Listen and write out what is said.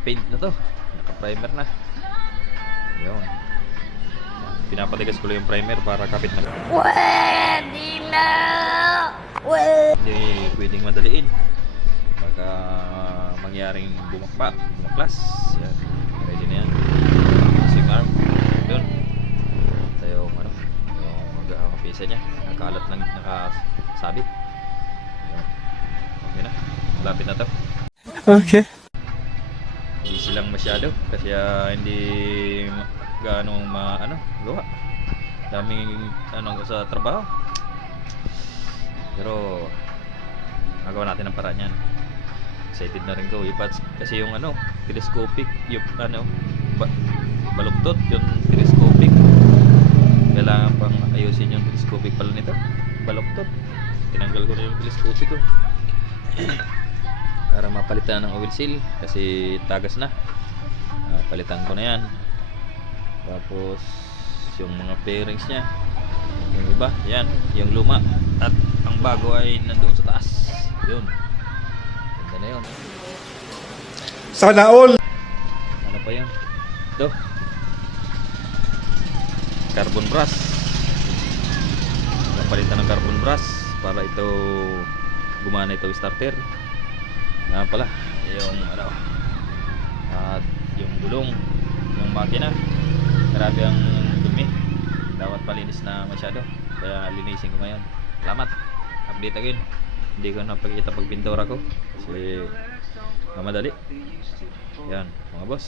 paint na to, naka-primer na. Yun. Pinapatigas ko lang yung primer para kapit na. Pwede na! Hindi pwedeng madaliin. Baka mangyaring bumaklas. Yan. Ready na yan. Swing arm. Yun. Ito yung pisa niya. Nakalat lang, nakasabit. Yun. Okay na. Malapit na to. Okay. Hindi silang masyado kasi hindi gaano gawa. Daming sa trabaho. Pero magawa natin ang paraan yan. Excited na rin ko kasi yung telescopic, yung baluktot, yung telescopic. Kailangan pang ayusin yung telescopic pala nito. Baluktot. Tinanggal ko na yung telescopic ko. Para mapalitan ng oil seal kasi tagas na. Palitan ko na yan. Tapos yung mga bearings nya, yung iba, yan, yung luma at ang bago ay nandoon sa taas. Yun. Ganda na yun. Sana all. Ano pa yun? Ito. Carbon brush. Napalitan ng carbon brush para ito gumana ito starter. Nga pala, yung at yung gulong ng makina. Grabe ang dumi. Dapat palinis na masyado. Kaya linisin ko ngayon. Salamat. Update again. Hindi ko napakita pag pintura ko kasi madali. Yan mga boss.